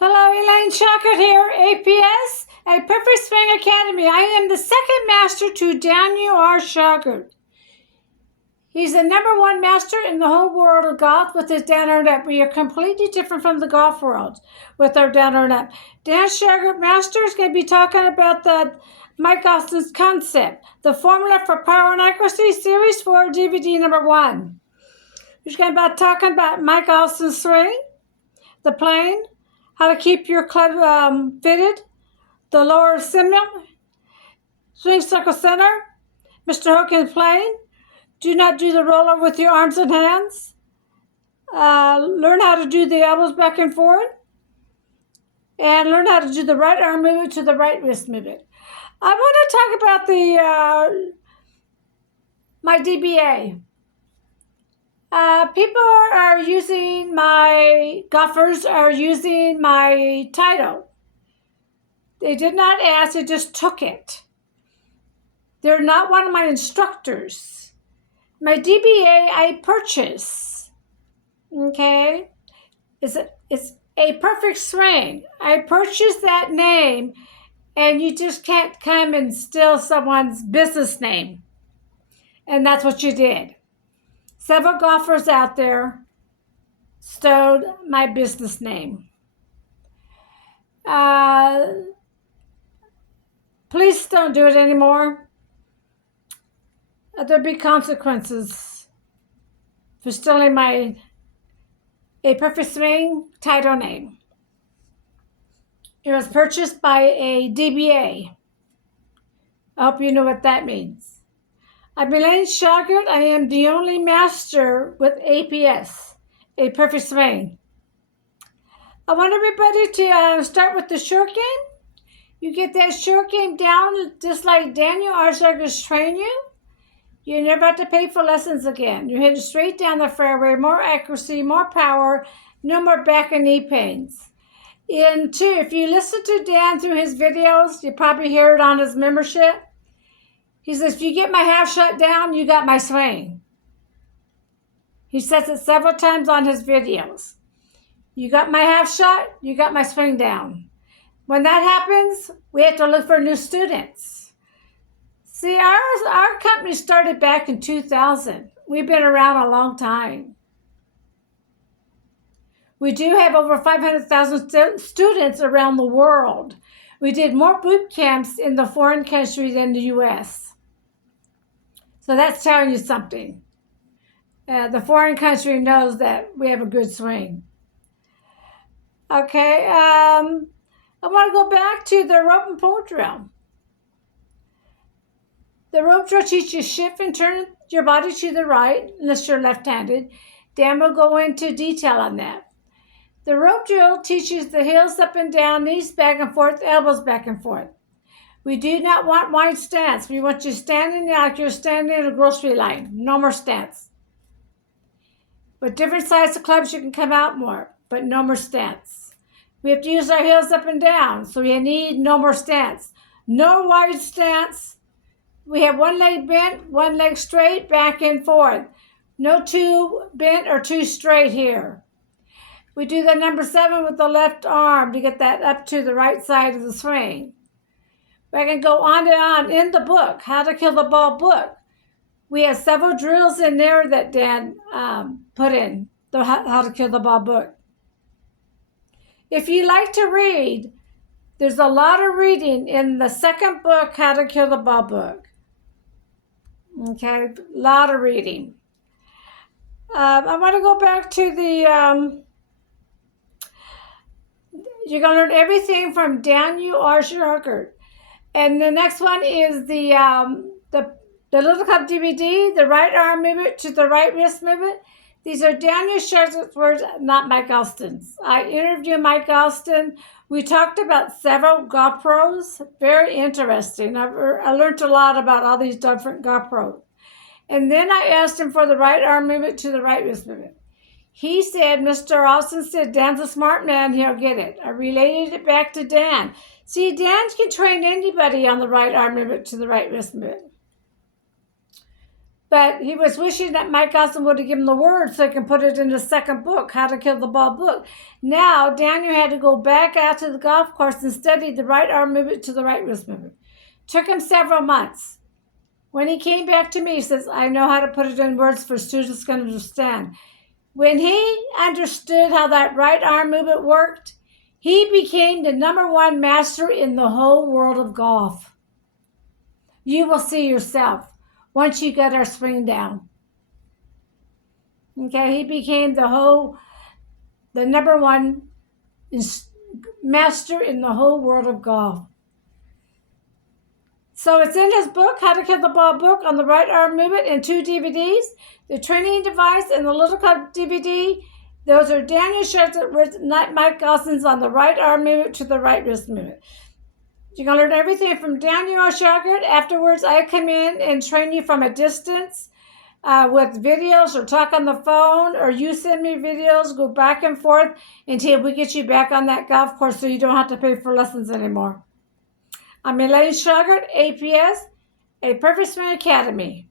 Hello, Elaine Shauger here, APS, a Perfect Swing Academy. I am the second master to Daniel R. Shauger. He's the #1 master in the whole world of golf with his down or up. We are completely different from the golf world with our down or up. Dan Shauger Master is going to be talking about the Mike Austin's concept, the formula for power and accuracy, series 4, DVD #1. He's going to be talking about Mike Austin's swing, the plane, how to keep your club fitted, the lower simul, swing circle center, Mr. Hogan playing, do not do the roller with your arms and hands, learn how to do the elbows back and forward, and learn how to do the right arm movement to the right wrist movement. I want to talk about the my DBA. Golfers are using my title. They did not ask, they just took it. They're not one of my instructors. My DBA I purchase, okay? It's a perfect swing. I purchased that name, and you just can't come and steal someone's business name. And that's what you did. Several golfers out there stole my business name. Please don't do it anymore. There'll be consequences for stealing a Perfect Swing title name. It was purchased by a DBA. I hope you know what that means. I'm Elaine Shauger. I am the only master with APS, a Perfect Swing. I want everybody to start with the short game. You get that short game down just like Daniel R. Shauger's train you. You never have to pay for lessons again. You're hitting straight down the fairway, more accuracy, more power, no more back and knee pains. And two, if you listen to Dan through his videos, you probably hear it on his membership. He says, if you get my half shot down, you got my swing. He says it several times on his videos. You got my half shot, you got my swing down. When that happens, we have to look for new students. See, our company started back in 2000. We've been around a long time. We do have over 500,000 students around the world. We did more boot camps in the foreign country than the U.S. So that's telling you something. The foreign country knows that we have a good swing. Okay, I want to go back to the rope and pull drill. The rope drill teaches you shift and turn your body to the right, unless you're left-handed. Dan will go into detail on that. The rope drill teaches the heels up and down, knees back and forth, elbows back and forth. We do not want wide stance. We want you standing like you're standing in a grocery line. No more stance. With different sizes of clubs, you can come out more, but no more stance. We have to use our heels up and down, so you need no more stance. No wide stance. We have one leg bent, one leg straight, back and forth. No two bent or two straight here. We do the #7 with the left arm to get that up to the right side of the swing. I can go on and on in the book, How to Kill the Ball book. We have several drills in there that Dan put in the How to Kill the Ball book. If you like to read, there's a lot of reading in the second book, How to Kill the Ball book. Okay, a lot of reading. I want to go back to the, you're going to learn everything from Daniel R. Shauger. And the next one is the Little Club DVD, the right arm movement to the right wrist movement. These are Daniel Shauger's words, not Mike Austin's. I interviewed Mike Austin. We talked about several golf pros. Very interesting. I learned a lot about all these different golf pros. And then I asked him for the right arm movement to the right wrist movement. He said, Mr. Austin said, Dan's a smart man, he'll get it. I related it back to Dan. See, Dan can train anybody on the right arm movement to the right wrist movement. But he was wishing that Mike Gosselin would have given him the words so he can put it in the second book, How to Kill the Ball book. Now, Daniel had to go back out to the golf course and study the right arm movement to the right wrist movement. Took him several months. When he came back to me, he says, I know how to put it in words for students to understand. When he understood how that right arm movement worked, he became the #1 master in the whole world of golf. You will see yourself once you get our swing down. Okay, he became the #1 master in the whole world of golf. So it's in his book, How to Kill the Ball book, on the right arm movement, in 2 DVDs. The training device and the Little Club DVD. Those are Daniel Shauger with Mike Gosselin's on the right arm movement to the right wrist movement. You're going to learn everything from Daniel R. Shauger. Afterwards, I come in and train you from a distance with videos, or talk on the phone, or you send me videos, go back and forth until we get you back on that golf course so you don't have to pay for lessons anymore. I'm Elaine Shauger, APS, a Perfect Swing Academy.